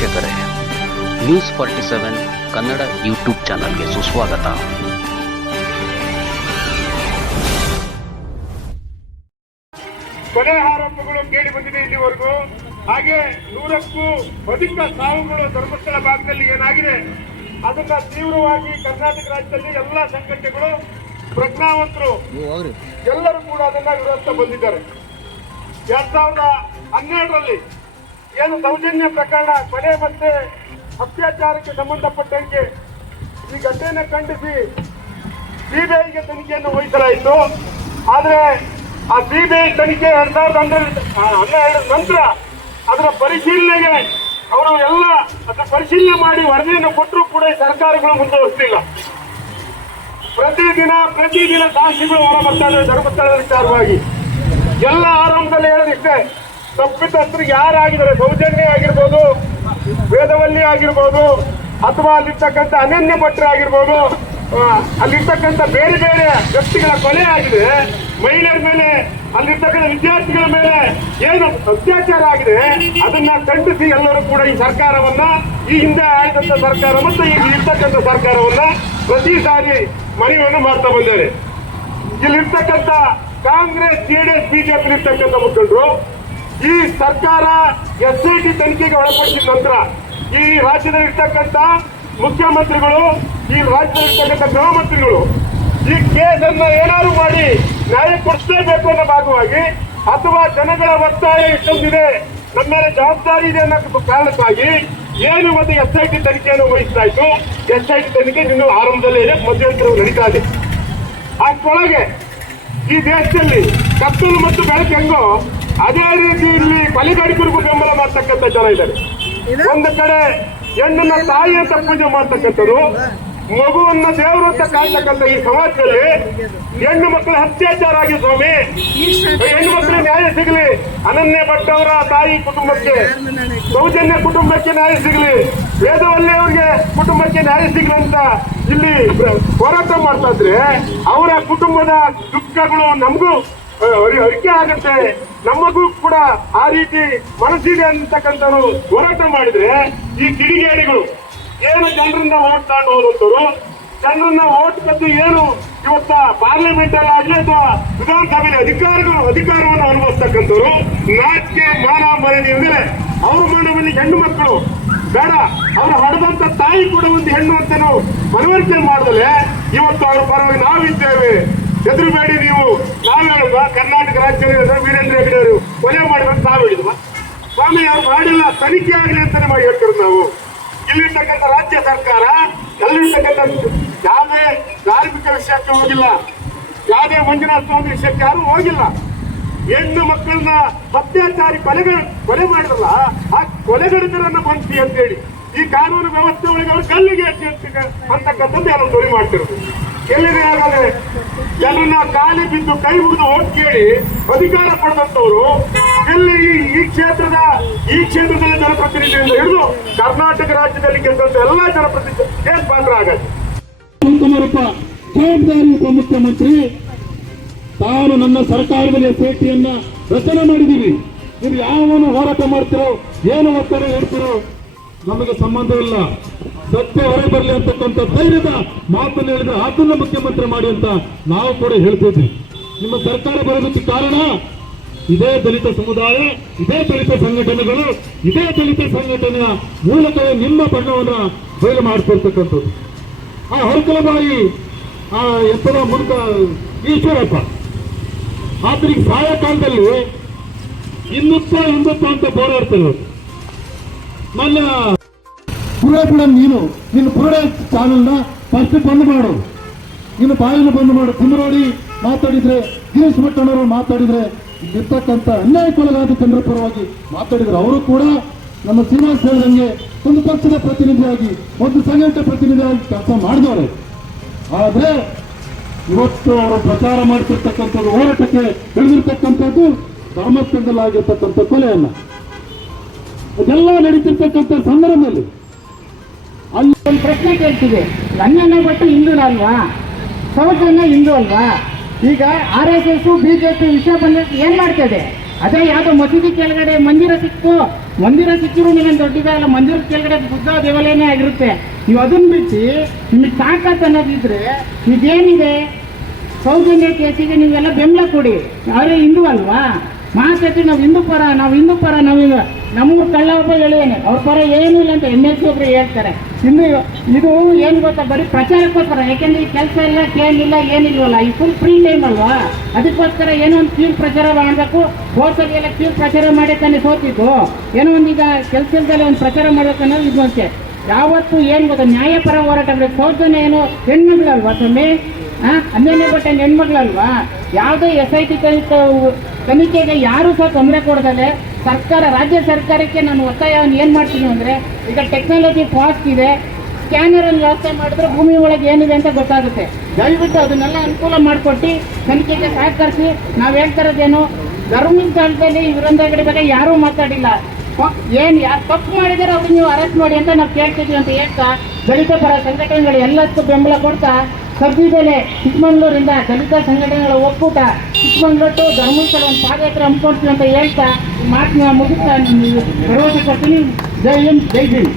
ವೀಕ್ಷಕರೇ news forty seven Kannada YouTube ಚಾನಲ್ಗೆ ಸುಸ್ವಾಗತ. ಕೊಲೆ ಆರೋಪಗಳು ಕೇಳಿ ಬಂದಿದೆ ಇಲ್ಲಿವರೆಗೂ. ಹಾಗೆ ನೂರಕ್ಕೂ ಅಧಿಕ ಸಾವುಗಳು ಧರ್ಮಸ್ಥಳ ಭಾಗದಲ್ಲಿ ಏನಾಗಿದೆ? ಅದನ್ನ ತೀವ್ರವಾಗಿ ಕರ್ನಾಟಕ ರಾಜ್ಯದಲ್ಲಿ ಎಲ್ಲ ಸಂಘಟನೆಗಳು ಪ್ರಜ್ಞಾವಂತರು ಎಲ್ಲರೂ ಕೂಡ ಅದನ್ನ ವಿರೋಧಿಸ್ತಾ ಬಂದಿದ್ದಾರೆ. ಎರಡ್ ಸಾವಿರದ ಹನ್ನೆರಡರಲ್ಲಿ ಏನು ದೌರ್ಜನ್ಯ ಪ್ರಕರಣ, ಕೊಲೆ ಮತ್ತೆ ಅತ್ಯಾಚಾರಕ್ಕೆ ಸಂಬಂಧಪಟ್ಟಂತೆ ಈ ಘಟನೆ ಖಂಡಿಸಿ ಸಿಬಿಐಗೆ ತನಿಖೆಯನ್ನು ವಹಿಸಲಾಯಿತು. ಆದರೆ ಆ ಸಿಬಿಐ ತನಿಖೆ ಎರಡ್ ಸಾವಿರದ ಹನ್ನೆರಡು ನಂತರ ಅದರ ಪರಿಶೀಲನೆಗೆ ಅವರು ಎಲ್ಲ ಅದರ ಪರಿಶೀಲನೆ ಮಾಡಿ ವರದಿಯನ್ನು ಕೊಟ್ಟರು ಕೂಡ ಈ ಸರ್ಕಾರಗಳು ಮುಂದುವರಿಸಲಿಲ್ಲ. ಪ್ರತಿದಿನ ಪ್ರತಿದಿನ ಸಾಕ್ಷಿಗಳು ಹೊರ ಬರ್ತಾ ವಿಚಾರವಾಗಿ. ಎಲ್ಲ ಆರಂಭದಲ್ಲಿ ಹೇಳೋದಿಷ್ಟೇ ತಪ್ಪಿತಸ್ಥರಿಗೆ ಯಾರಾಗಿದ್ದಾರೆ? ಸೌಜನ್ಯ ಆಗಿರ್ಬೋದು ವೇದವಲ್ಲಿ ಆಗಿರ್ಬೋದು, ಅಥವಾ ಅಲ್ಲಿರ್ತಕ್ಕಂಥ ಅನನ್ಯ ಭಟ್ರ ಆಗಿರ್ಬೋದು ಅಲ್ಲಿರ್ತಕ್ಕಂಥ ಬೇರೆ ಬೇರೆ ವ್ಯಕ್ತಿಗಳ ಕೊಲೆ ಆಗಿದೆ. ಮಹಿಳೆಯರ ಮೇಲೆ, ಅಲ್ಲಿರ್ತಕ್ಕಂಥ ವಿದ್ಯಾರ್ಥಿಗಳ ಮೇಲೆ ಏನು ಅತ್ಯಾಚಾರ ಆಗಿದೆ, ಅದನ್ನ ಖಂಡಿಸಿ ಎಲ್ಲರೂ ಕೂಡ ಈ ಸರ್ಕಾರವನ್ನ, ಈ ಹಿಂದೆ ಆಯ್ದಂತ ಸರ್ಕಾರ ಮತ್ತು ಈಗ ಇರ್ತಕ್ಕಂಥ ಸರ್ಕಾರವನ್ನ ಪ್ರತಿ ಸಾರಿ ಮನವಿಯನ್ನು ಮಾಡ್ತಾ ಬಂದಿದ್ದಾರೆ. ಇಲ್ಲಿರ್ತಕ್ಕಂಥ ಕಾಂಗ್ರೆಸ್ ಜೆಡಿಎಸ್ ಬಿಜೆಪಿ ಇರ್ತಕ್ಕಂಥ ಮುಖಂಡರು ಈ ಸರ್ಕಾರ ಎಸ್ ಐ ಟಿ ತನಿಖೆಗೆ ಒಳಪಡಿಸಿದ ನಂತರ ಈ ರಾಜ್ಯದಲ್ಲಿ ಇರ್ತಕ್ಕಂಥ ಮುಖ್ಯಮಂತ್ರಿಗಳು, ಈ ರಾಜ್ಯದಲ್ಲಿ ಇರ್ತಕ್ಕಂಥ ಗೃಹ ಮಂತ್ರಿಗಳು ಈ ಕೇಸನ್ನ ಏನಾದ್ರು ಮಾಡಿ ನ್ಯಾಯ ಕೊಡಿಸಲೇಬೇಕು ಅನ್ನೋ ಭಾಗವಾಗಿ ಅಥವಾ ಜನಗಳ ಒತ್ತಾಯ ಇಷ್ಟೊಂದಿದೆ ನಮ್ಮ ಮೇಲೆ ಜವಾಬ್ದಾರಿ ಇದೆ ಅನ್ನೋ ಕಾರಣಕ್ಕಾಗಿ ಏನು ಒಂದು ಎಸ್ ಐ ಟಿ ತನಿಖೆಯನ್ನು ವಹಿಸ್ತಾ ಇತ್ತು? ಎಸ್ ಐ ಟಿ ತನಿಖೆ ನಿನ್ನ ಆರಂಭದಲ್ಲೇ ಮಧ್ಯಂತರ ನಡೀತಾ ಇದೆ. ಅಷ್ಟೊಳಗೆ ಈ ದೇಶದಲ್ಲಿ ಕತ್ತಲು ಮತ್ತು ಬೆಳಕು ಹೆಂಗೋ ಅದೇ ರೀತಿ ಇಲ್ಲಿ ಬಲಿಗಾಡಿಕರಿಗೂ ಬೆಂಬಲ ಮಾಡ್ತಕ್ಕಂಥ ಜನ ಇದ್ದಾರೆ. ಒಂದು ಕಡೆ ಹೆಣ್ಣನ್ನ ತಾಯಿ ಅಂತ ಪೂಜೆ ಮಾಡ್ತಕ್ಕಂಥದ್ದು ಮಗುವನ್ನ ದೇವರು ಅಂತ ಕಾಣ್ತಕ್ಕಂಥ ಈ ಸಮಾಜದಲ್ಲಿ ಹೆಣ್ಣು ಮಕ್ಕಳ ಅತ್ಯಾಚಾರ ಆಗಿ ಸ್ವಾಮಿ. ಹೆಣ್ಣು ಮಕ್ಕಳ ನ್ಯಾಯ ಸಿಗಲಿ. ಅನನ್ಯ ಭಟ್ ಅವರ ತಾಯಿ ಕುಟುಂಬಕ್ಕೆ ಸೌಜನ್ಯ ಕುಟುಂಬಕ್ಕೆ ನ್ಯಾಯ ಸಿಗಲಿ. ವೇದವಲ್ಲಿ ಅವ್ರಿಗೆ ಕುಟುಂಬಕ್ಕೆ ನ್ಯಾಯ ಸಿಗಲಿ ಅಂತ ಇಲ್ಲಿ ಹೋರಾಟ ಮಾಡ್ತಾ ಇದ್ರೆ ಅವರ ಕುಟುಂಬದ ದುಃಖಗಳು ನಮಗೂ ಅರಿಕೆ ಆಗುತ್ತೆ. ನಮಗೂ ಕೂಡ ಆ ರೀತಿ ಮನಸ್ಸಿದೆ ಅಂತಕ್ಕಂಥ ಹೋರಾಟ ಮಾಡಿದ್ರೆ ಈ ಕಿಡಿಗೇಡಿಗಳು ಏನು ಜನರಿಂದ ಓಟ್ ತಗೊಂಡು ಹೋದಂತವ್ರು ಜನರನ್ನ ಓಟ್ ಕದ್ದು ಏನು ಇವತ್ತ ಪಾರ್ಲಿಮೆಂಟ್ ಅಲ್ಲಿ ಆಗ್ಲಿ ಅಥವಾ ವಿಧಾನಸಭೆಯಲ್ಲಿ ಅಧಿಕಾರಿಗಳು ಅಧಿಕಾರವನ್ನು ಅನುಭವಿಸ್ತಕ್ಕಂಥವ್ರು? ನಾಚಿಕೆ, ಮಾನ ಮರ್ಯಾದೆ ಅವ್ರ ಮನದಲ್ಲಿ ಹೆಣ್ಣು ಮಕ್ಕಳು. ಬೇಡ, ಅವ್ರು ಹಡದಂತ ತಾಯಿ ಕೂಡ ಒಂದು ಹೆಣ್ಣು ಅಂತ ನಾವು ಮನವರಿಕೆ ಮಾಡಿದ್ರೆ ಇವತ್ತು ಅವ್ರ ಪರವಾಗಿ ನಾವಿದ್ದೇವೆ. ಹೆದರಬೇಡಿ ನೀವು. ನಾವು ಹೇಳುವ ಕರ್ನಾಟಕ ರಾಜ್ಯದ ವೀರೇಂದ್ರ ಹೆಗಡೆ ಅವರು, ಕೊಲೆ ಮಾಡಿದ್ರೆ ನಾವು ಹೇಳಿದ್ವ ಸ್ವಾಮಿ, ಅವ್ರು ಮಾಡಿಲ್ಲ, ತನಿಖೆ ಆಗಲಿ ಅಂತಾನೆ ಮಾಡಿ ಹೇಳ್ತಿರೋದು ನಾವು. ಇಲ್ಲಿರ್ತಕ್ಕಂಥ ರಾಜ್ಯ ಸರ್ಕಾರ, ಅಲ್ಲಿರ್ತಕ್ಕಂಥ ಯಾವುದೇ ಧಾರ್ಮಿಕ ವಿಷಯಕ್ಕೆ ಹೋಗಿಲ್ಲ. ಯಾವುದೇ ಮಂಜುನಾಥ ಸ್ವಾಮಿ ವಿಷಯಕ್ಕೆ ಯಾರು ಹೋಗಿಲ್ಲ. ಹೆಣ್ಣು ಮಕ್ಕಳನ್ನ ಅತ್ಯಾಚಾರಿ ಕೊಲೆಗಳ, ಕೊಲೆ ಮಾಡಿದ್ರಲ್ಲ, ಆ ಕೊಲೆಗಡಿಗರನ್ನ ಬಂತಿ ಅಂತೇಳಿ. ಈ ಕಾನೂನು ವ್ಯವಸ್ಥೆ ಒಳಗೆ ಅವ್ರು ಕಲ್ಲಿಗೆ ಅಂತಕ್ಕಂಥದ್ದು ಯಾರು ಧ್ವನಿ ಮಾಡ್ತಿರೋದು. ಎಲ್ಲಿದೆ ಹಾಗಾದ್ರೆ? ಜನರನ್ನ ಕಾಲಿ ಬಿದ್ದು ಕೈ ಮುಗಿದು ಓಟ್ ಕೇಳಿ ಅಧಿಕಾರ ಪಡೆದಂತವರು ಎಲ್ಲಿ ಈ- ಕ್ಷೇತ್ರದ, ಈ ಕ್ಷೇತ್ರದಲ್ಲಿ ಜನಪ್ರತಿನಿಧಿಯಿಂದ ಹಿಡಿದು ಕರ್ನಾಟಕ ರಾಜ್ಯದಲ್ಲಿ ಗೆದ್ದಂತ ಎಲ್ಲಾ ಜನಪ್ರತಿನಿಧಿ, ಏನ್ ಪಾತ್ರ ಆಗತ್ತೆ ಶಿವಕುಮಾರಪ್ಪ, ಜವಾಬ್ದಾರಿ ಉಪಮುಖ್ಯಮಂತ್ರಿ ತಾನು ನನ್ನ ಸರ್ಕಾರದಲ್ಲಿ ಪೇಟಿಯನ್ನ ರಚನೆ ಮಾಡಿದ್ದೀವಿ. ನೀವು ಯಾವನು ಹೋರಾಟ ಮಾಡ್ತಿರೋ, ಏನು ಒತ್ತಡ ಹೇಳ್ತಿರೋ ನಮಗೆ ಸಂಬಂಧವಿಲ್ಲ ಸತ್ಯ ಹೊರ ಬರಲಿ ಅಂತಕ್ಕಂಥ ಧೈರ್ಯದ ಮಾತನ್ನು ಹೇಳಿದ್ರೆ ಅದನ್ನ ಮುಖ್ಯಮಂತ್ರಿ ಮಾಡಿ ಅಂತ ನಾವು ಕೂಡ ಹೇಳ್ತಿದ್ವಿ. ನಿಮ್ಮ ಸರ್ಕಾರ ಬರೋದಕ್ಕೆ ಕಾರಣ ಇದೇ ದಲಿತ ಸಮುದಾಯ, ಇದೇ ದಲಿತ ಸಂಘಟನೆಗಳು, ಇದೇ ದಲಿತ ಸಂಘಟನೆಯ ಮೂಲಕವೇ ನಿಮ್ಮ ಬಣ್ಣವನ್ನು ಬಯಲು ಮಾಡ್ತಿರ್ತಕ್ಕಂಥದ್ದು ಆ ಹೊರಕಲಬಾಯಿ ಆ ಎತ್ತರ ಮೂಲಕ ಈಶ್ವರಪ್ಪ ಆತನಿಗೆ ಕಾಲದಲ್ಲಿ ಹಿಂದುತ್ವ ಹಿಂದುತ್ವ ಅಂತ ಹೋರಾಡ್ತಾರೆ ಅವ್ರು. ನನ್ನ ಪುರೋಪುರ ನೀನು ನೀನು ಪುರೋಡ ಚಾನಲ್ನ ಫಸ್ಟ್ ಬಂದ್ ಮಾಡು. ನೀನು ಬಾಯಿನ ಬಂದ್ ಮಾಡು. ತಿಮ್ಮರೋಡಿ ಮಾತಾಡಿದ್ರೆ, ಗಿರೀಶ್ ಭಟ್ಟಣ್ಣವರು ಮಾತಾಡಿದ್ರೆ ಇರ್ತಕ್ಕಂಥ ಅನ್ಯಾಯಕ್ಕೊಳಗಾದ ಜನರ ಪರವಾಗಿ ಮಾತಾಡಿದ್ರು ಅವರು ಕೂಡ ನಮ್ಮ ಶ್ರೀನಿವಾಸ್ ಹೇಳಿದಂಗೆ ಒಂದು ಪಕ್ಷದ ಪ್ರತಿನಿಧಿಯಾಗಿ, ಒಂದು ಸಂಘಟನೆ ಪ್ರತಿನಿಧಿಯಾಗಿ ಕೆಲಸ ಮಾಡಿದವರು. ಆದರೆ ಇವತ್ತು ಅವರು ಪ್ರಚಾರ ಮಾಡ್ತಿರ್ತಕ್ಕಂಥದ್ದು ಹೋರಾಟಕ್ಕೆ ಬೆಳೆದಿರ್ತಕ್ಕಂಥದ್ದು ಧರ್ಮಸ್ಥಳದಲ್ಲಿ ಆಗಿರ್ತಕ್ಕಂಥ ಕೊಲೆಯನ್ನ. ಅದೆಲ್ಲ ನಡೀತಿರ್ತಕ್ಕಂಥ ಸಂದರ್ಭದಲ್ಲಿ ಅಲ್ಲಿ ಒಂದು ಪ್ರಶ್ನೆ ಕೇಳ್ತಿದೆ. ನನ್ನನ್ನು ಬಟ್ಟು ಹಿಂದೂ ಅಲ್ವಾ ಸೌಜನ್ಯ ಹಿಂದೂ ಅಲ್ವಾ? ಈಗ ಆರ್ ಎಸ್ ಎಸ್ ಬಿಜೆಪಿ ವಿಷಯ ಬಂದ ಏನ್ ಮಾಡ್ತದೆ ಅದೇ ಯಾವ್ದೋ ಮಸೀದಿ ಕೆಳಗಡೆ ಮಂದಿರ ಸಿಕ್ತು. ಮಂದಿರ ಸಿಕ್ಕಿರೋ ನೀವೇನು ದೊಡ್ಡದಲ್ಲ ಮಂದಿರ ಕೆಳಗಡೆ ಬುದ್ಧ ದೇವಾಲಯನೇ ಆಗಿರುತ್ತೆ. ನೀವು ಅದನ್ನ ಬಿಚ್ಚಿ ನಿಮಗೆ ತಾಕತ್ ಅನ್ನೋದಿದ್ರೆ ಇದೇನಿದೆ ಸೌಜನ್ಯ ಕೇಸಿಗೆ ನೀವೆಲ್ಲ ಬೆಂಬಲ ಕೊಡಿ. ಅವರೇ ಹಿಂದೂ ಅಲ್ವಾ? ಮಾತಾಡಿ ನಾವು ಹಿಂದೂ ಪರ, ನಾವು ಹಿಂದೂ ಪರ ನಾವೀಗ ನಮ್ಮೂರು ಕಳ್ಳ ಒಬ್ಬ ಹೇಳಿದಾನೆ. ಅವ್ರ ಪರ ಏನೂ ಇಲ್ಲ ಅಂತ ಎನ್ ಎಸ್ ಒಬ್ರು ಹೇಳ್ತಾರೆ. ಇನ್ನು ಇದು ಏನು ಗೊತ್ತಾ, ಬರೀ ಪ್ರಚಾರಕ್ಕೋಸ್ಕರ, ಯಾಕೆಂದ್ರೆ ಈ ಕೆಲಸ ಇಲ್ಲ ಕೇಳಿಲ್ಲ, ಏನಿಲ್ವಲ್ಲ, ಈ ಫುಲ್ ಫ್ರೀ ಟೈಮ್ ಅಲ್ವಾ? ಅದಕ್ಕೋಸ್ಕರ ಏನೋ ಒಂದು ಕ್ಯೂರ್ ಪ್ರಚಾರ ಮಾಡಬೇಕು. ಹೋದ್ಸಲಿ ಎಲ್ಲ ಕ್ಯೂರ್ ಪ್ರಚಾರ ಮಾಡಿ ತಾನೇ ಸೋತಿದ್ದು. ಏನೋ ಒಂದು ಈಗ ಕೆಲಸದಲ್ಲಿ ಒಂದು ಪ್ರಚಾರ ಮಾಡ್ಬೇಕು ಅನ್ನೋದು ಇದು ಅಂತೆ. ಯಾವತ್ತೂ ಏನು ಗೊತ್ತಾ, ನ್ಯಾಯಪರ ಹೋರಾಟ ಬೇಕು ಸೌಜನ್ಯ ಏನು ಹೆಣ್ಮಗಳಲ್ವಾ ಸ್ವಾಮಿ? ಹಾಂ ಹನ್ನೆರಡನೇ ಬಟ್ಟೆ ಹೆಣ್ಮಗಳಲ್ವಾ? ಯಾವುದೇ ಎಸ್ ಐ ಟಿ ತನಿಖೆಗೆ ಯಾರು ಸಹ ತೊಂದರೆ ಕೊಡದಲೆ ಸರ್ಕಾರ, ರಾಜ್ಯ ಸರ್ಕಾರಕ್ಕೆ ನಾನು ಒತ್ತಾಯವನ್ನು ಏನು ಮಾಡ್ತೀನಿ ಅಂದರೆ, ಈಗ ಟೆಕ್ನಾಲಜಿ ಫಾಸ್ಟ್ ಇದೆ ಸ್ಕ್ಯಾನರ್ ಅನ್ನು ವ್ಯವಸ್ಥೆ ಮಾಡಿದ್ರೆ ಭೂಮಿ ಒಳಗೆ ಏನಿದೆ ಅಂತ ಗೊತ್ತಾಗುತ್ತೆ. ದಯವಿಟ್ಟು ಅದನ್ನೆಲ್ಲ ಅನುಕೂಲ ಮಾಡಿಕೊಟ್ಟು ತನಿಖೆಗೆ ಸಹಕರಿಸಿ, ನಾವು ಹೇಳ್ತಾ ಇರೋದೇನು ಗೌರ್ಮೆಂಟ್ ಕಾಲದಲ್ಲಿ ಇವರೊಂದಗಡೆ ಬಗ್ಗೆ ಯಾರೂ ಮಾತಾಡಿಲ್ಲ. ಏನ್ ಯಾರು ತಪ್ಪು ಮಾಡಿದಾರೆ ಅವ್ರಿಗೆ ನೀವು ಅರೆಸ್ಟ್ ಮಾಡಿ ಅಂತ ನಾವು ಕೇಳ್ತಿದ್ವಿ ಅಂತ ಹೇಳ್ತಾ, ದಲಿತ ಪರ ಸಂಘಟನೆಗಳು ಎಲ್ಲದಕ್ಕೂ ಬೆಂಬಲ ಕೊಡ್ತಾ ಸದ್ಯದಲ್ಲೇ ಚಿಕ್ಕಮಂಗ್ಳೂರಿಂದ ದಲಿತ ಸಂಘಟನೆಗಳ ಒಕ್ಕೂಟ ಚಿಕ್ಕಮಂಗ್ಳೂರು ಧರ್ಮಸ್ಥಳ ಒಂದು ಪಾದಯಾತ್ರೆ ಹಮ್ಮಿಕೊಡ್ತೀವಿ ಅಂತ ಹೇಳ್ತಾ ಮಾತನ್ನ ಮುಗಿಸ್ತಾ ಭರವಸೆ ಕೊಡ್ತೀನಿ. ಜೈ ಹಿಂದ್, ಜೈ ಭೀಮ್